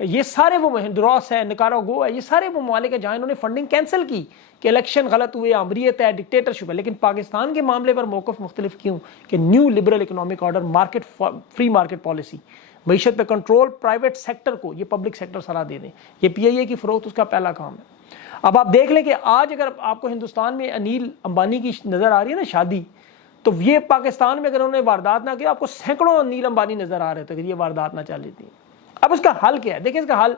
یہ سارے وہ ہندوراس ہے، نکاراگو ہے، یہ سارے وہ ممالک ہیں جہاں انہوں نے فنڈنگ کینسل کی کہ الیکشن غلط ہوئے، آمریت ہے، ڈکٹیٹرشپ ہے. لیکن پاکستان کے معاملے پر موقف مختلف کیوں؟ کہ neo liberal economic order, market, free market policy, معیشت پہ کنٹرول، پرائیویٹ سیکٹر کو یہ پبلک سیکٹر صلاح دے دیں. یہ پی آئی اے کی فروخت اس کا پہلا کام ہے. اب آپ دیکھ لیں کہ آج اگر آپ کو ہندوستان میں انیل امبانی کی نظر آ رہی ہے نا شادی، تو یہ پاکستان میں اگر انہوں نے واردات نہ کیا، آپ کو سینکڑوں انیل امبانی نظر آ رہے تھے اگر یہ واردات نہ چل رہی تھی. اب اس کا حل کیا ہے؟ دیکھیں اس کا حل،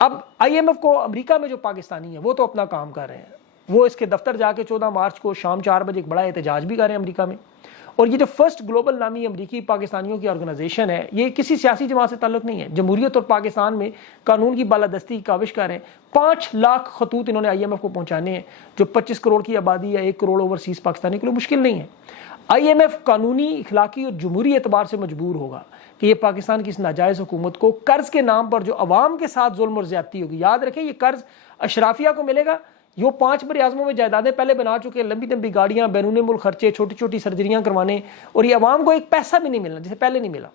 اب آئی ایم ایف کو امریکہ میں جو پاکستانی ہیں وہ تو اپنا کام کر رہے ہیں، وہ اس کے دفتر جا کے 14 مارچ کو شام 4 بجے ایک بڑا احتجاج بھی کر رہے ہیں امریکہ میں. اور یہ جو فرسٹ گلوبل نامی امریکی پاکستانیوں کی آرگنائزیشن ہے، یہ کسی سیاسی جماعت سے تعلق نہیں ہے، جمہوریت اور پاکستان میں قانون کی بالادستی کی کاوش کر رہے ہیں. 5 لاکھ خطوط انہوں نے آئی ایم ایف کو پہنچانے ہیں، جو 25 کروڑ کی آبادی یا 1 کروڑ اوورسیز پاکستانی کے لیے مشکل نہیں ہے. آئی ایم ایف قانونی، اخلاقی اور جمہوری اعتبار سے مجبور ہوگا کہ یہ پاکستان کی اس ناجائز حکومت کو قرض کے نام پر جو عوام کے ساتھ ظلم اور زیادتی ہوگی، یاد رکھیں یہ قرض اشرافیہ کو ملے گا. یہ 5 بر اعظموں میں جائیدادیں پہلے بنا چکے ہیں، لمبی لمبی گاڑیاں، بیرون ملک خرچے، چھوٹی چھوٹی سرجریاں کروانے، اور یہ عوام کو ایک پیسہ بھی نہیں ملنا جسے پہلے نہیں ملا.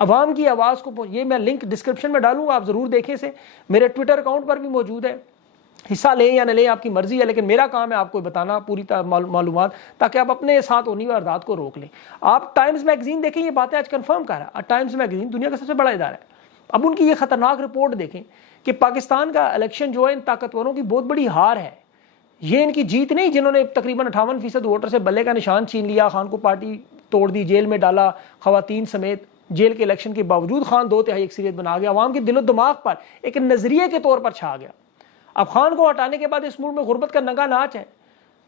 عوام کی آواز کو یہ میں لنک ڈسکرپشن میں ڈالوں گا، آپ ضرور دیکھیں اسے، میرے ٹویٹر اکاؤنٹ پر بھی موجود ہے. حصہ لیں یا نہ لیں آپ کی مرضی ہے، لیکن میرا کام ہے آپ کو بتانا پوری معلومات، تاکہ آپ اپنے ساتھ ہونی واردات کو روک لیں. آپ ٹائمز میگزین دیکھیں، یہ باتیں آج کنفرم کر رہا ہے. ٹائمز میگزین دنیا کا سب سے بڑا ادارہ ہے. اب ان کی یہ خطرناک رپورٹ دیکھیں کہ پاکستان کا الیکشن جو ہے ان طاقتوروں کی بہت بڑی ہار ہے. یہ ان کی جیت نہیں جنہوں نے تقریباً 58% ووٹر سے بلے کا نشان چھین لیا، خان کو پارٹی توڑ دی، جیل میں ڈالا، خواتین سمیت. جیل کے الیکشن کے باوجود خان 2/3 اکثریت بنا گیا، عوام کے دل و دماغ پر ایک نظریے کے طور پر چھا گیا. اب خان کو ہٹانے کے بعد اس ملک میں غربت کا ننگا ناچ ہے.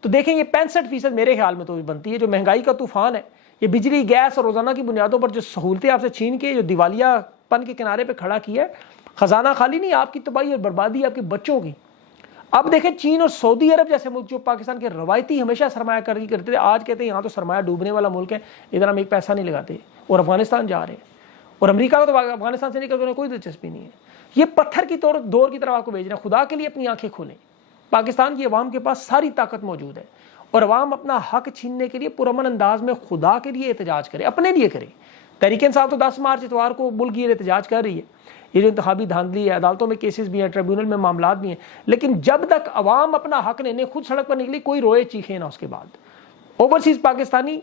تو دیکھیں یہ 65% میرے خیال میں تو بنتی ہے. جو مہنگائی کا طوفان ہے، یہ بجلی، گیس اور روزانہ کی بنیادوں پر جو سہولتیں آپ سے چھین کے جو دیوالیہ پن کے کنارے پہ کھڑا کیا ہے، خزانہ خالی نہیں، آپ کی تباہی اور بربادی آپ کے بچوں کی. اب دیکھیں چین اور سعودی عرب جیسے ملک جو پاکستان کے روایتی ہمیشہ سرمایہ کاری کرتے تھے، آج کہتے ہیں یہاں تو سرمایہ ڈوبنے والا ملک ہے، ادھر ہم ایک پیسہ نہیں لگاتے، اور افغانستان جا رہے ہیں. اور امریکہ کو تو افغانستان سے نکل کر کوئی دلچسپی نہیں ہے. یہ پتھر کی دور کی طرف آپ کو بھیج رہے ہیں. خدا کے لیے اپنی آنکھیں کھولیں. پاکستان کی عوام کے پاس ساری طاقت موجود ہے، اور عوام اپنا حق چھیننے کے لیے پرامن انداز میں خدا کے لیے احتجاج کرے، اپنے لیے کرے. تحریک انصاف تو 10 مارچ اتوار کو ملک یہ احتجاج کر رہی ہے. یہ جو انتخابی دھاندلی ہے، عدالتوں میں کیسز بھی ہیں، ٹریبیونل میں معاملات بھی ہیں، لیکن جب تک عوام اپنا حق لینے خود سڑک پر نکلی، کوئی روئے چیخے نہ. اس کے بعد اوورسیز پاکستانی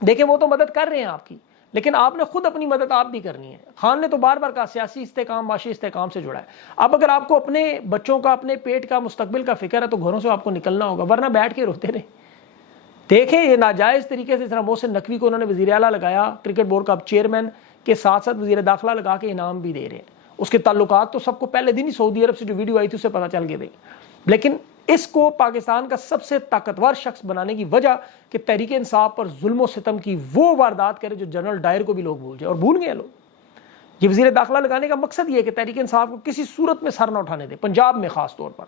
دیکھیں وہ تو مدد کر رہے ہیں آپ کی، لیکن آپ نے خود اپنی مدد آپ بھی کرنی ہے. خان نے تو بار بار کہا سیاسی استحکام معاشی استحکام سے جڑا ہے. اب اگر آپ کو اپنے بچوں کا، اپنے پیٹ کا، مستقبل کا فکر ہے تو گھروں سے آپ کو نکلنا ہوگا، ورنہ بیٹھ کے روتے رہیں. دیکھیں یہ ناجائز طریقے سے، اس طرح محسن نقوی کو انہوں نے وزیر اعلیٰ لگایا، کرکٹ بورڈ کا چیئرمین کے ساتھ ساتھ وزیر داخلہ لگا کے انعام بھی دے رہے ہیں. اس کے تعلقات تو سب کو پہلے دن ہی سعودی عرب سے جو ویڈیو آئی تھی اس سے پتہ چل گئے تھے. لیکن اس کو پاکستان کا سب سے طاقتور شخص بنانے کی وجہ کہ تحریک انصاف پر ظلم و ستم کی وہ واردات کرے جو جنرل ڈائر کو بھی لوگ بھول جائے، اور بھول گئے لوگ. یہ وزیر داخلہ لگانے کا مقصد یہ ہے کہ تحریک انصاف کو کسی صورت میں سر نہ اٹھانے دے. پنجاب میں خاص طور پر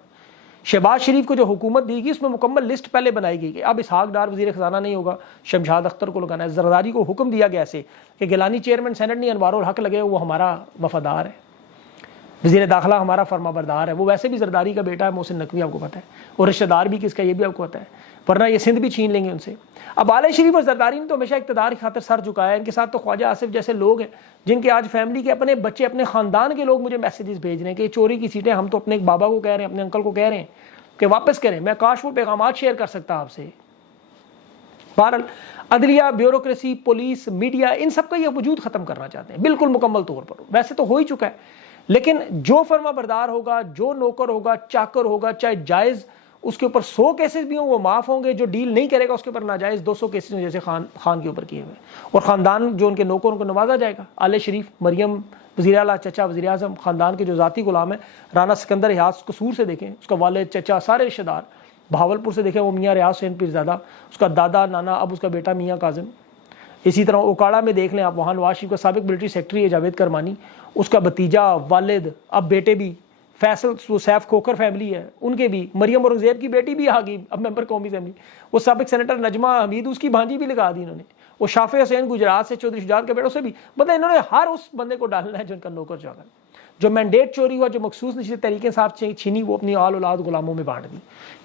شہباز شریف کو جو حکومت دی گئی اس میں مکمل لسٹ پہلے بنائی گئی کہ اب اسحاق ڈار وزیر خزانہ نہیں ہوگا، شمشاد اختر کو لگانا ہے. زرداری کو حکم دیا گیا ایسے کہ گیلانی چیئرمین سینٹ نہیں، انوار الحق لگے، وہ ہمارا وفادار ہے. وزیر داخلہ ہمارا فرما بردار ہے. وہ ویسے بھی زرداری کا بیٹا ہے، محسن نقوی آپ کو پتہ ہے، اور رشتہ دار بھی کس کا یہ بھی آپ کو پتہ ہے، ورنہ یہ سندھ بھی چھین لیں گے ان سے. اب آل شریف اور زرداری نے تو ہمیشہ اقتدار کی خاطر سر جھکایا ہے. ان کے ساتھ تو خواجہ آصف جیسے لوگ ہیں جن کے آج فیملی کے اپنے بچے، اپنے خاندان کے لوگ مجھے میسیجز بھیج رہے ہیں کہ یہ چوری کی سیٹیں ہم تو اپنے بابا کو کہہ رہے ہیں، اپنے انکل کو کہہ رہے ہیں کہ واپس کریں. میں کاش وہ پیغامات شیئر کر سکتا آپ سے. بہرحال عدلیہ، بیوروکریسی، پولیس، میڈیا، ان سب کا یہ وجود ختم کرنا چاہتے ہیں بالکل مکمل طور پر. ویسے تو ہو ہی چکا ہے، لیکن جو فرما بردار ہوگا، جو نوکر ہوگا، چاکر ہوگا، چاہے جائز اس کے اوپر 100 کیسز بھی ہوں وہ معاف ہوں گے. جو ڈیل نہیں کرے گا اس کے اوپر ناجائز 200 کیسز ہوں جیسے خان کے اوپر کیے ہوئے. اور خاندان جو ان کے نوکروں کو نوازا جائے گا، آل شریف، مریم وزیر اعلیٰ، چچا وزیر اعظم، خاندان کے جو ذاتی غلام ہیں، رانا سکندر ریاض قصور سے دیکھیں، اس کا والد، چچا، سارے رشتہ دار. بہاولپور سے دیکھیں وہ میاں ریاض حسین پیرزادہ، اس کا دادا، نانا، اب اس کا بیٹا میاں کاظم. اسی طرح اوکاڑا میں دیکھ لیں آپ، وہاں نواز شریف کا سابق ملٹری سیکرٹری ہے جاوید کرمانی، اس کا بھتیجا، والد، اب بیٹے بھی. فیصل، وہ سیف کھوکر فیملی ہے، ان کے بھی. مریم اورنگزیب کی بیٹی بھی آ گئی اب ممبر قومی اسمبلی. وہ سابق سینیٹر نجمہ حمید، اس کی بھانجی بھی لگا دی انہوں نے. وہ شافع حسین گجرات سے، چودھری شجاعت کے بیٹوں سے بھی. مطلب انہوں نے ہر اس بندے کو ڈالنا ہے جو ان کا نوکر چاکر. جو مینڈیٹ چوری ہوا، جو مخصوص نشست تحریک انصاف چھینی، وہ اپنی آل اولاد غلاموں میں بانٹ دی.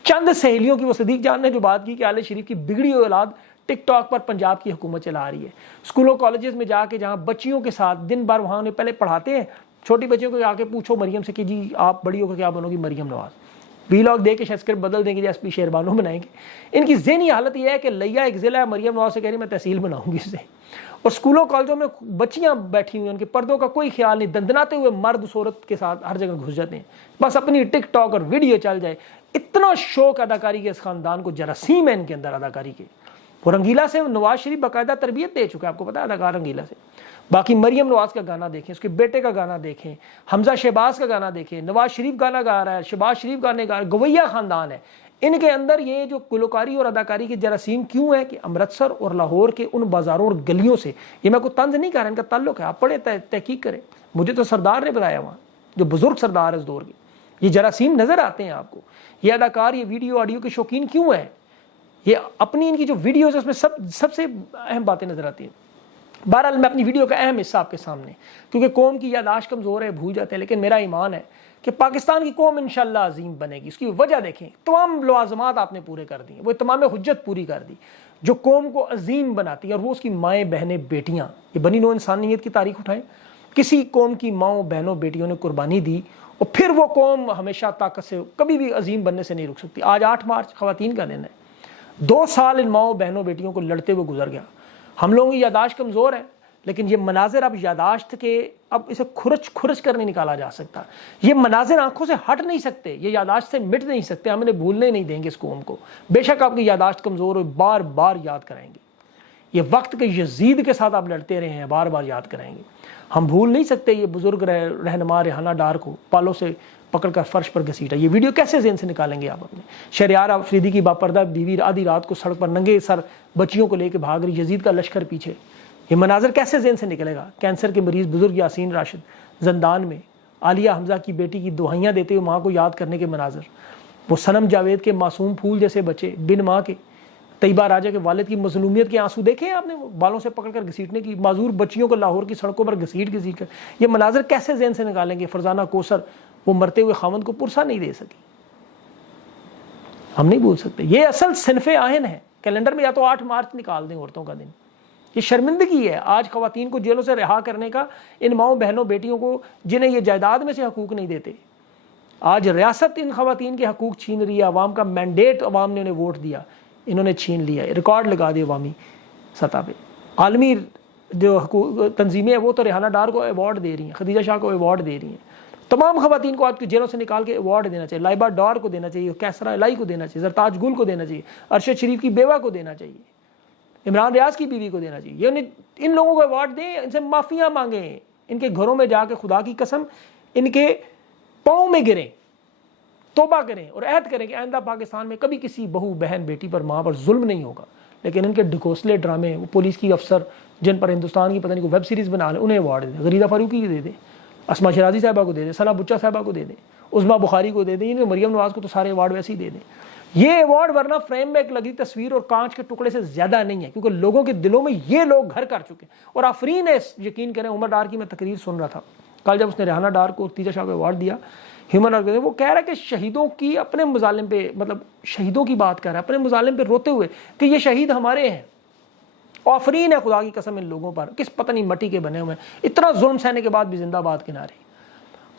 چند سہیلیوں کی، وہ صدیق جان نے جو بات کی کہ آل شریف کی بگڑی ہوئی اولاد ٹک ٹاک پر پنجاب کی حکومت چلا رہی ہے. اسکولوں کالجز میں جا کے جہاں بچیوں کے ساتھ دن بھر وہاں انہیں پہلے پڑھاتے ہیں، چھوٹی بچیوں کو آ کے پوچھو مریم سے کہ جی آپ بڑی ہو کر کیا بنو گی؟ مریم نواز۔ وی لاگ دے کے شاید اسکرپٹ بدل دیں گے، ایس پی شیربانو بنائیں گے۔ ان کی ذہنی حالت یہ ہے کہ لیا ایک ضلع ہے، مریم نواز سے کہہ رہی میں تحصیل بناؤں گی اسے، اور اسکولوں کالجوں میں بچیاں بیٹھی ہوئی ہیں، ان کے پردوں کا کوئی خیال نہیں، دندناتے ہوئے مرد صورت کے ساتھ ہر جگہ گھس جاتے ہیں، بس اپنی ٹک ٹاک اور ویڈیو چل جائے۔ اتنا شوق اداکاری کے اس خاندان کو، جراثیم ہے ان کے اندر اداکاری کے۔ وہ رنگیلا سے نواز شریف باقاعدہ تربیت دے چکا ہے، آپ کو پتا ہے اداکار رنگیلا سے۔ باقی مریم نواز کا گانا دیکھیں، اس کے بیٹے کا گانا دیکھیں، حمزہ شہباز کا گانا دیکھیں، نواز شریف گانا گا رہا ہے، شہباز شریف گانے گا رہا ہے، گویا خاندان ہے۔ ان کے اندر یہ جو گلوکاری اور اداکاری کے جراثیم کیوں ہے کہ امرتسر اور لاہور کے ان بازاروں اور گلیوں سے، یہ میں کوئی طنز نہیں کر رہا، ان کا تعلق ہے، آپ پڑھے تحقیق کریں، مجھے تو سردار نے بتایا وہاں، جو بزرگ سردار ہے اس دور کے، یہ جراثیم نظر آتے ہیں آپ کو۔ یہ اداکار یہ ویڈیو آڈیو کے شوقین کیوں ہیں؟ یہ اپنی ان کی جو ویڈیوز اس میں سب سے اہم باتیں نظر آتی ہیں۔ بہرحال میں اپنی ویڈیو کا اہم حصہ آپ کے سامنے، کیونکہ قوم کی یاداشت کمزور ہے، بھول جاتے ہیں، لیکن میرا ایمان ہے کہ پاکستان کی قوم انشاءاللہ عظیم بنے گی۔ اس کی وجہ دیکھیں، تمام لوازمات آپ نے پورے کر دی، وہ تمام حجت پوری کر دی جو قوم کو عظیم بناتی ہے، اور وہ اس کی مائیں بہنیں بیٹیاں۔ یہ بنی نوع انسانیت کی تاریخ اٹھائیں، کسی قوم کی ماؤں بہنوں بیٹیوں نے قربانی دی، اور پھر وہ قوم ہمیشہ طاقت سے کبھی بھی عظیم بننے سے نہیں رک سکتی۔ آج 8 مارچ خواتین کا دن ہے، 2 سال ان ماؤں بہنوں بیٹیوں کو لڑتے ہوئے گزر گیا۔ ہم لوگوں کی یاداشت کمزور ہے، لیکن یہ مناظر اب یاداشت کے، اب اسے کھرچ کر نہیں نکالا جا سکتا، یہ مناظر آنکھوں سے ہٹ نہیں سکتے، یہ یاداشت سے مٹ نہیں سکتے، ہم انہیں بھولنے نہیں دیں گے اس قوم کو۔ بے شک آپ کی یاداشت کمزور ہو، بار بار یاد کرائیں گے، یہ وقت کے یزید کے ساتھ آپ لڑتے رہے ہیں، بار بار یاد کرائیں گے۔ ہم بھول نہیں سکتے یہ بزرگ رہنما ریحانہ ڈار کو پالوں سے پکڑ کر فرش پر گھسیٹا۔ یہ ویڈیو کیسے ذہن سے نکالیں گے آپ اپنے؟ شہریار آفریدی کی باپردہ بیوی آدھی رات کو سڑک پر ننگے سر بچیوں کو لے کے بھاگ رہی، یزید کا لشکر پیچھے، یہ مناظر کیسے ذہن سے نکلے گا؟ کینسر کے مریض بزرگ یاسین راشد زندان میں، عالیہ حمزہ کی بیٹی کی دعائیاں دیتے ہوئے ماں کو یاد کرنے کے مناظر، وہ صنم جاوید کے معصوم پھول جیسے بچے بن ماں کے، طیبہ راجہ کے والد کی مظلومیت کے آنسو دیکھے آپ نے، بالوں سے پکڑ کر گھسیٹنے کی، معذور بچیوں کو لاہور کی سڑکوں پر گھسیٹ کر، یہ مناظر کیسے ذہن سے نکالیں گے؟ فرزانہ کوثر وہ مرتے ہوئے خاوند کو پرسہ نہیں دے سکی، ہم نہیں بھول سکتے۔ یہ اصل صنف آہن ہے، کیلنڈر میں یا تو 8 مارچ نکال دیں عورتوں کا دن۔ یہ شرمندگی ہے آج خواتین کو جیلوں سے رہا کرنے کا، ان ماؤں بہنوں بیٹیوں کو جنہیں یہ جائیداد میں سے حقوق نہیں دیتے۔ آج ریاست ان خواتین کے حقوق چھین رہی ہے، عوام کا مینڈیٹ، عوام نے انہیں ووٹ دیا، انہوں نے چھین لیا، ریکارڈ لگا دی عوامی سطح پہ۔ عالمی جو حقوق تنظیمیں ہیں وہ تو ریحانہ ڈار کو ایوارڈ دے رہی ہیں، خدیجہ شاہ کو ایوارڈ دے رہی ہیں، تمام خواتین کو آج کی جیلوں سے نکال کے ایوارڈ دینا چاہیے، لائبہ ڈار کو دینا چاہیے، کیسرا الہی کو دینا چاہیے، زرتاج گل کو دینا چاہیے، ارشد شریف کی بیوہ کو دینا چاہیے، عمران ریاض کی بیوی کو دینا چاہیے۔ ان لوگوں کو ایوارڈ دیں، ان سے معافیاں مانگیں، ان کے گھروں میں جا کے خدا کی قسم ان کے پاؤں میں گریں، توبہ کریں اور عہد کریں کہ آئندہ پاکستان میں کبھی کسی بہو بہن بیٹی پر ماں پر ظلم نہیں ہوگا۔ لیکن ان کے ڈھکوسلے ڈرامے، وہ پولیس کی افسر جن پر ہندوستان کی پتہ نہیں کوئی ویب سیریز بنا لیں، انہیں ایوارڈ دے دیں، غریدہ فاروقی کو دے دیں، اسما شرازی صاحبہ کو دے دیں، ثنا بچہ صاحبہ کو دے دیں، عظمیٰ بخاری کو دے دیں، مریم نواز کو تو سارے ایوارڈ ویسے ہی دے دیں۔ یہ ایوارڈ ورنہ فریم میں ایک لگی تصویر اور کانچ کے ٹکڑے سے زیادہ نہیں ہے، کیونکہ لوگوں کے دلوں میں یہ لوگ گھر کر چکے ہیں۔ اور آفرین ہے، یقین کریں، عمر ڈار کی میں تقریر سن رہا تھا کل جب اس نے ریحانہ ڈار کو تیجا شاہ کو ایوارڈ دیا، ہیومن رائٹس، وہ کہہ رہا ہے کہ شہیدوں کی اپنے مظالم پہ، مطلب شہیدوں کی بات کر رہا ہے اپنے مظالم پہ روتے ہوئے کہ یہ شہید ہمارے ہیں۔ آفرین ہے خدا کی قسم ان لوگوں پر، کس پتہ نہیں مٹی کے بنے ہوئے ہیں، اتنا ظلم سہنے کے بعد بھی زندہ باد کنارے۔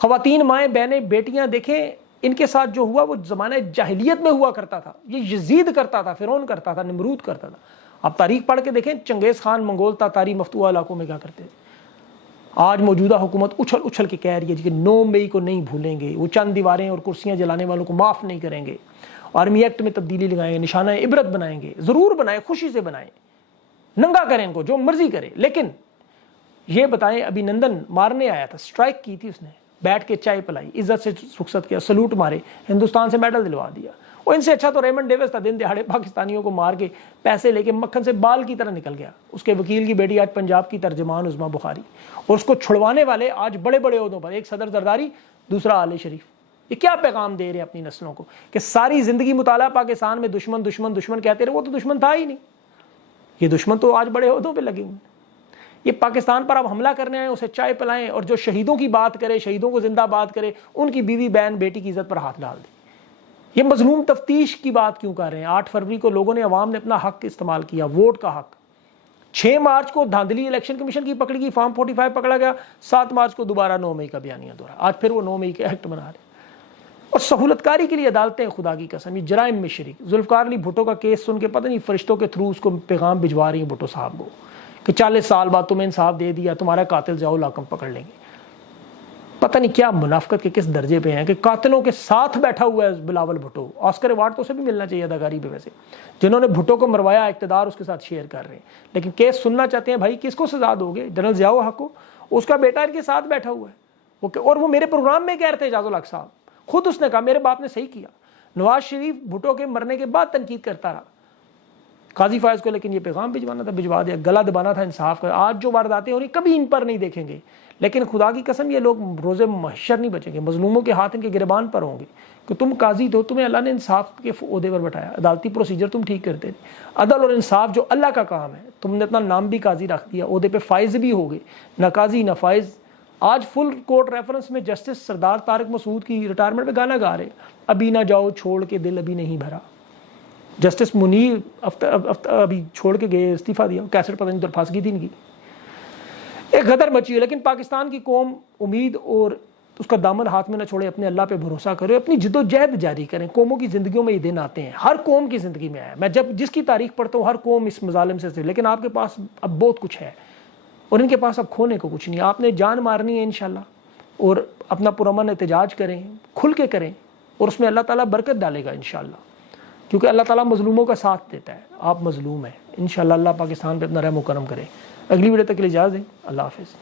خواتین، مائیں، بہنیں، بیٹیاں، دیکھیں ان کے ساتھ جو ہوا وہ زمانہ جاہلیت میں ہوا کرتا تھا، یہ یزید کرتا تھا، فرعون کرتا تھا، نمرود کرتا تھا۔ آپ تاریخ پڑھ کے دیکھیں، چنگیز خان، منگول تاتاری مفتوحہ علاقوں میں کیا کرتے تھے۔ آج موجودہ حکومت اچھل کے کہہ رہی ہے کہ 9 مئی کو نہیں بھولیں گے، وہ چند دیواریں اور کرسیاں جلانے والوں کو معاف نہیں کریں گے، آرمی ایکٹ میں تبدیلی لگائیں گے، نشانہ عبرت بنائیں گے۔ ضرور بنائیں، خوشی سے بنائیں، ننگا کریں ان کو، جو مرضی کرے، لیکن یہ بتائیں ابھی نندن مارنے آیا تھا، سٹرائک کی تھی اس نے، بیٹھ کے چائے پلائی، عزت سے رخصت کیا، سلوٹ مارے، ہندوستان سے میڈل دلوا دیا۔ وہ ان سے اچھا تو ریمنڈ ڈیوس تھا، دن دہاڑے پاکستانیوں کو مار کے پیسے لے کے مکھن سے بال کی طرح نکل گیا۔ اس کے وکیل کی بیٹی آج پنجاب کی ترجمان عظمیٰ بخاری، اور اس کو چھڑوانے والے آج بڑے بڑے عہدوں پر، ایک صدر زرداری، دوسرا عالیہ شریف۔ یہ کیا پیغام دے رہے ہیں اپنی نسلوں کو کہ ساری زندگی مطالعہ پاکستان میں دشمن دشمن دشمن کہتے رہے، وہ تو دشمن تھا ہی نہیں، یہ دشمن تو آج بڑے عہدوں پہ لگے ہوئے ہیں۔ یہ پاکستان پر اب حملہ کرنے آئے، اسے چائے پلائیں، اور جو شہیدوں کی بات کرے، شہیدوں کو زندہ بات کرے، ان کی بیوی بہن بیٹی کی عزت پر ہاتھ ڈال دے۔ یہ مظلوم تفتیش کی بات کیوں کر رہے ہیں؟ 8 فروری کو لوگوں نے، عوام نے اپنا حق استعمال کیا، ووٹ کا حق، 6 مارچ کو دھاندلی الیکشن کمیشن کی پکڑی گئی، فارم 45 پکڑا گیا، 7 مارچ کو دوبارہ 9 مئی کا بیانیہ دورہ، آج پھر وہ 9 مئی کے ایکٹ بنا رہے ہیں۔ اور سہولت کاری کے لیے عدالتیں خدا کی قسم یہ جرائم میں شریک۔ ذوالفقار علی بھٹو کا کیس سن کے پتہ نہیں فرشتوں کے تھرو اس کو پیغام بھجوا رہی ہیں بھٹو صاحب کو کہ 40 سال بعد تمہیں انصاف دے دیا، تمہارا قاتل جاؤ لاکم پکڑ لیں گے۔ پتہ نہیں کیا منافقت کے کس درجے پہ ہیں کہ قاتلوں کے ساتھ بیٹھا ہوا ہے بلاول بھٹو۔ آسکر ایوارڈ تو اسے بھی ملنا چاہیے اداکاری پہ، ویسے جنہوں نے بھٹو کو مروایا اقتدار اس کے ساتھ شیئر کر رہے ہیں، لیکن کیس سننا چاہتے ہیں بھائی کس کو سزا دو گے؟ جنرل ضیاء الحق کو، اس کا بیٹا ان کے ساتھ بیٹھا ہوا ہے، اور وہ میرے پروگرام میں کہہ رہے تھے اعجاز الحق صاحب، خود اس نے کہا میرے باپ نے صحیح کیا۔ نواز شریف بھٹو کے مرنے کے بعد تنقید کرتا رہا قاضی فائز کو، لیکن یہ پیغام بھجوانا تھا، بھجوا دیا، گلا دبانا تھا انصاف کا۔ آج جو وارداتیں ہو رہی کبھی ان پر نہیں دیکھیں گے، لیکن خدا کی قسم یہ لوگ روزے محشر نہیں بچیں گے، مظلوموں کے ہاتھ ان کے گریبان پر ہوں گے کہ تم قاضی دو، تمہیں اللہ نے انصاف کے عہدے پر بٹھایا، عدالتی پروسیجر تم ٹھیک کرتے تھے، عدل اور انصاف جو اللہ کا کام ہے، تم نے اپنا نام بھی قاضی رکھ دیا، عہدے پہ فائز بھی ہو گئے، نہ قاضی نہ فائز۔ آج فل کورٹ ریفرنس میں جسٹس سردار طارق مسعود کی ریٹائرمنٹ پہ گانا گا رہے، ابھی نہ جاؤ چھوڑ کے دل ابھی نہیں بھرا۔ جسٹس منیر ابھی چھوڑ کے گئے، استعفیٰ دیا، کیسٹ پتہ نہیں تو پھنس گئی تھی ان کی، ایک غدر مچی ہے۔ لیکن پاکستان کی قوم امید اور اس کا دامن ہاتھ میں نہ چھوڑے، اپنے اللہ پہ بھروسہ کرے، اپنی جد و جہد جاری کریں۔ قوموں کی زندگیوں میں یہ دن آتے ہیں، ہر قوم کی زندگی میں آیا، میں جس کی تاریخ پڑھتا ہوں ہر قوم اس مظالم سے، لیکن آپ کے پاس اب بہت کچھ ہے اور ان کے پاس اب کھونے کو کچھ نہیں۔ آپ نے جان مارنی ہے انشاءاللہ، اور اپنا پرامن احتجاج کریں، کھل کے کریں، اور اس میں اللہ تعالیٰ برکت ڈالے گا انشاءاللہ، کیونکہ اللہ تعالیٰ مظلوموں کا ساتھ دیتا ہے۔ آپ مظلوم ہیں، انشاءاللہ اللہ پاکستان پہ اپنا رحم و کرم کرے۔ اگلی ویڈیو تک کے لیے اجازت دیں، اللہ حافظ۔